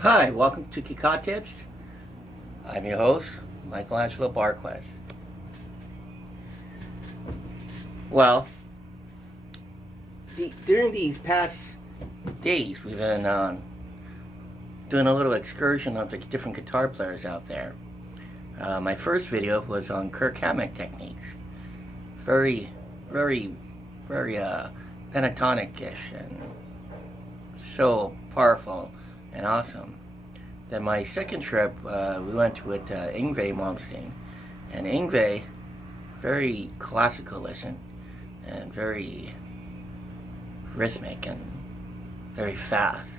Hi, welcome to Kika Tips. I'm your host, Michelangelo Barques. Well, during these past days, we've been doing a little excursion of the different guitar players out there. My first video was on Kirk Hammett techniques. Very pentatonic-ish and so powerful and awesome. Then my second trip, we went with Yngwie Malmsteen, and Yngwie, very classical-ish and very rhythmic and very fast.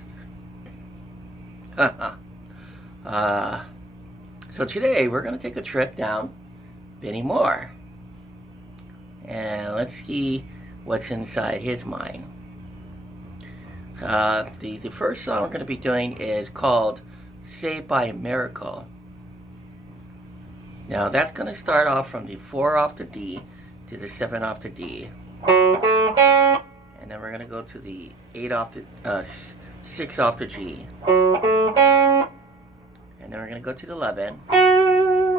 So today we're going to take a trip down Vinnie Moore, and let's see what's inside his mind. The first song we're going to be doing is called Saved by a Miracle. Now that's going to start off from the 4 off the D to the 7 off the D. And then we're going to go to the 8 off the 6 off the G. And then we're going to go to the 11.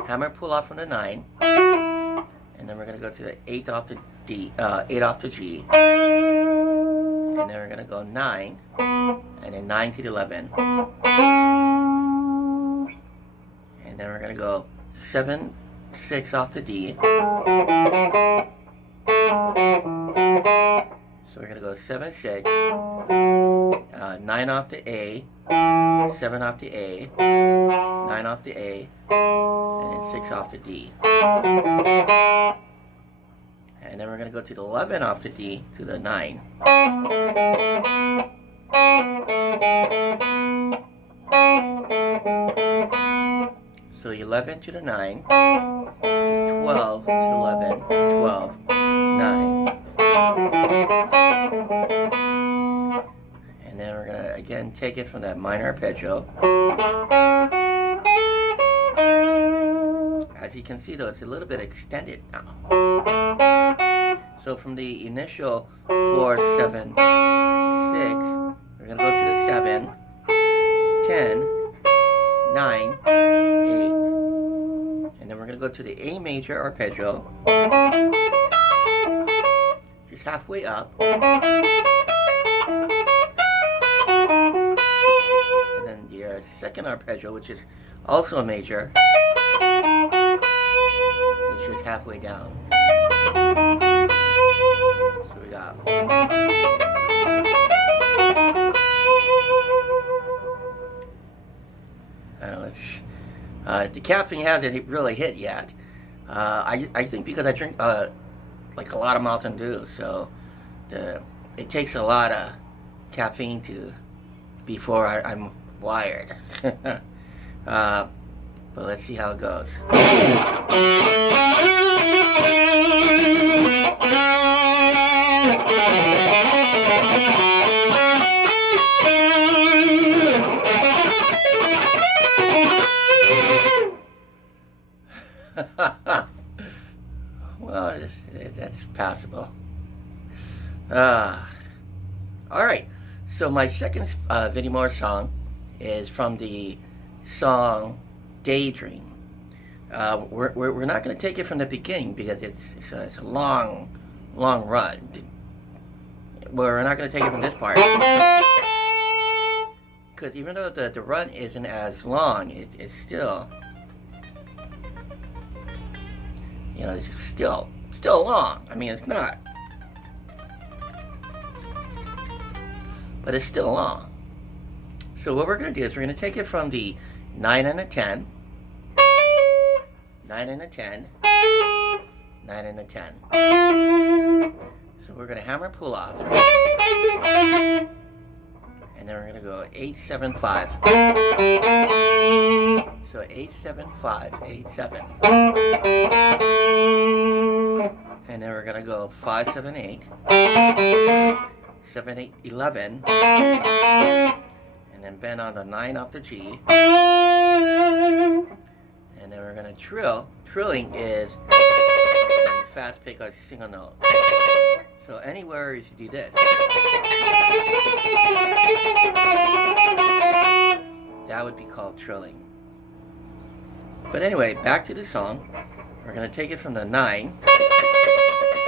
Hammer pull off from the 9. And then we're going to go to the 8 off the D, 8 off the G. And then we're going to go 9, and then 9 to the 11. And then we're going to go 7, 6 off the D. So we're going to go 7, 6, 9 off the A, 7 off the A, 9 off the A, and then 6 off the D. And then we're going to go to the 11 off the D to the 9. So 11 to the 9, 12 to 11, 12, 9. And then we're going to again take it from that minor arpeggio. As you can see though, it's a little bit extended now. So from the initial 4, 7, 6, we're going to go to the 7, 10, 9, 8. And then we're going to go to the A major arpeggio, just halfway up. And then the second arpeggio, which is also a major, is just halfway down. So we got the caffeine hasn't really hit yet. I think because I drink like a lot of Mountain Dew, so it takes a lot of caffeine before I'm wired. But let's see how it goes. Well, that's passable. Alright, so my second Vinnie Moore song is from the song Daydream. We're not going to take it from the beginning because it's a long run. We're not going to take it from this part. Because even though the run isn't as long, it's still, you know, it's still long. I mean, it's not, but it's still long. So what we're going to do is we're going to take it from the 9 and a 10, 9 and a 10, 9 and a 10. So we're going to hammer pull off. And then we're going to go 8, 7, 5. So 8, 7, 5, 8, 7. And then we're going to go 5, 7, 8. 7, 8, 11. And then bend on the 9 off the G. And then we're going to trill. Trilling is when you fast pick a single note. So anywhere you should do this. that would be called trilling. But anyway, back to the song. We're going to take it from the 9,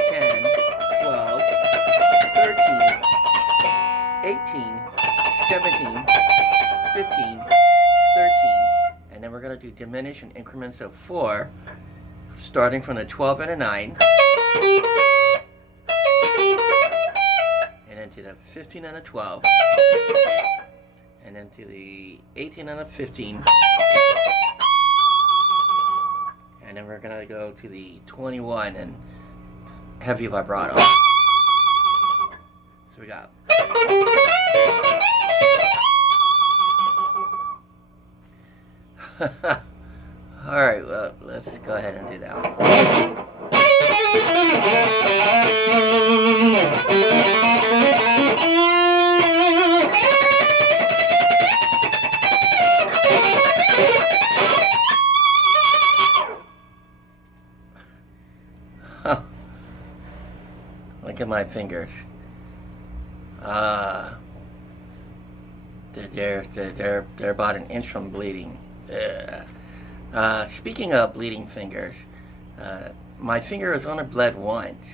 10, 12, 13, 18, 17, 15, 13, and then we're going to do diminish in increments of 4, starting from the 12 and a 9, and then to the 15 and a 12, and then to the 18 and a 15, and then we're going to go to the 21 and heavy vibrato. So we got alright, well, let's go ahead and do that one. Look at my fingers. They're about an inch from bleeding. Speaking of bleeding fingers, my finger has only bled once.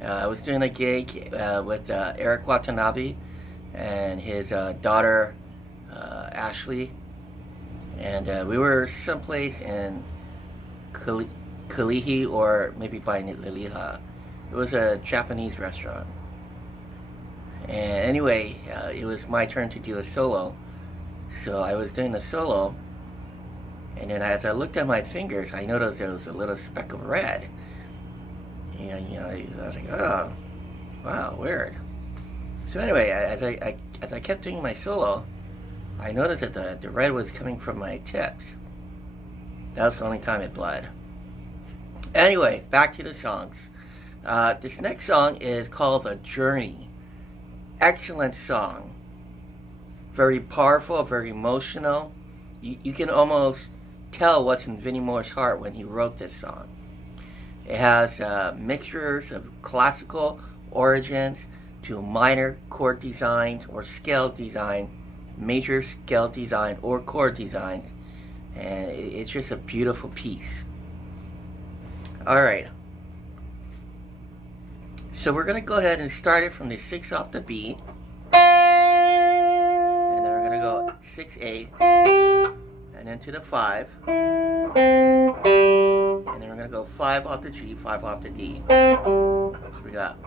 I was doing a gig with Eric Watanabe and his daughter Ashley, and we were someplace in Kalihi or maybe by Liliha. It was a Japanese restaurant. And anyway, it was my turn to do a solo. So I was doing the solo, and then as I looked at my fingers, I noticed there was a little speck of red. And I was like, oh, wow, weird. So anyway, as I kept doing my solo, I noticed that the red was coming from my tips. That was the only time it bled. Anyway, back to the songs. This next song is called The Journey. Excellent song. Very powerful, very emotional. You can almost tell what's in Vinnie Moore's heart when he wrote this song. It has mixtures of classical origins to minor chord designs or scale design, major scale design or chord designs, and it's just a beautiful piece. Alright, so we're going to go ahead and start it from the 6 off the B, and then we're going to go 6, 8, and then to the 5, and then we're going to go 5 off the G, 5 off the D. So we got,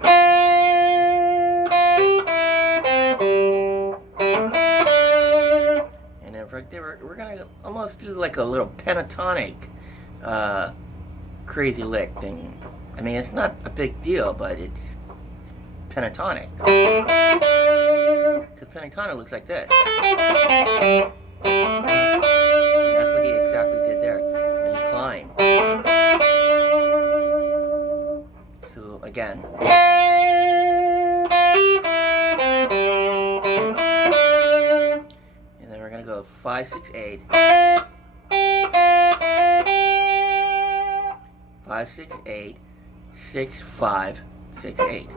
and then right there we're going to almost do like a little pentatonic crazy lick thing. I mean, it's not a big deal, but it's pentatonic. Because pentatonic looks like this. And that's what he exactly did there when he climbed. So again. And then we're going to go 5, 6, 8. 5, 6, 8, 6, 5, 6, 8.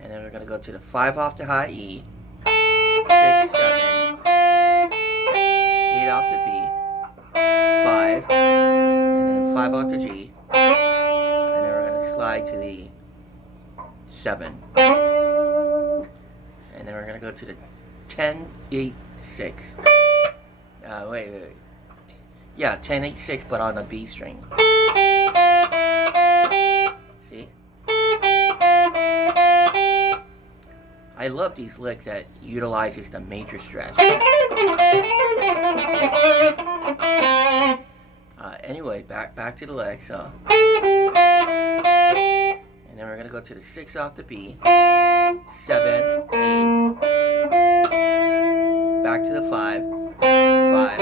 And then we're going to go to the 5 off the high E, 6, 7, 8 off the B, 5, and then 5 off the G, and then we're going to slide to the 7. And then we're going to go to the 10, 8, 6. Wait. Yeah, 10, 8, 6, but on the B string. See? I love these licks that utilizes the major stretch. Anyway, back to the lick, so. And then we're gonna go to the 6 off the B, 7, 8, back to the 5, 5,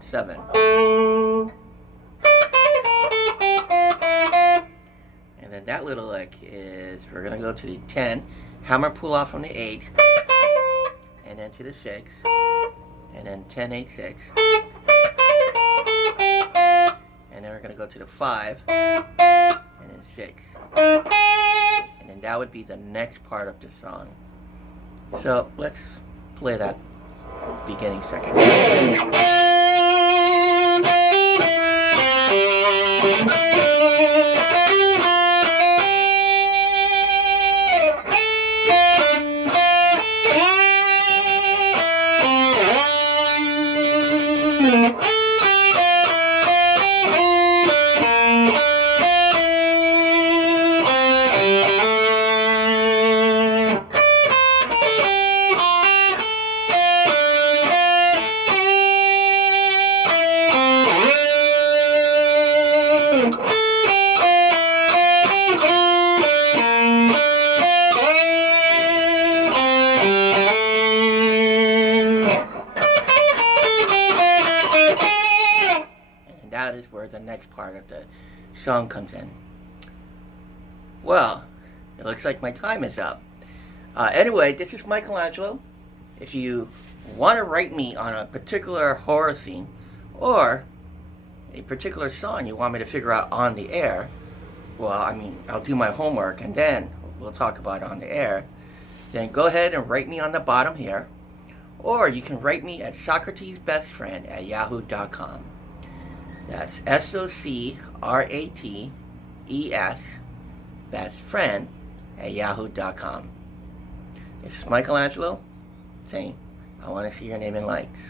7. And then that little lick is, we're going to go to the 10, hammer pull off from the 8, and then to the 6, and then 10, 8, 6. And then we're going to go to the 5, and then 6. And then that would be the next part of the song. So let's play that beginning section. That is where the next part of the song comes in. Well, it looks like my time is up. Anyway, this is Michelangelo. If you want to write me on a particular horror theme or a particular song you want me to figure out on the air, well, I mean, I'll do my homework and then we'll talk about it on the air. Then go ahead and write me on the bottom here. Or you can write me at SocratesBestFriend@yahoo.com. That's SOCRATES bestfriend@yahoo.com. This is Michelangelo saying, I want to see your name in lights.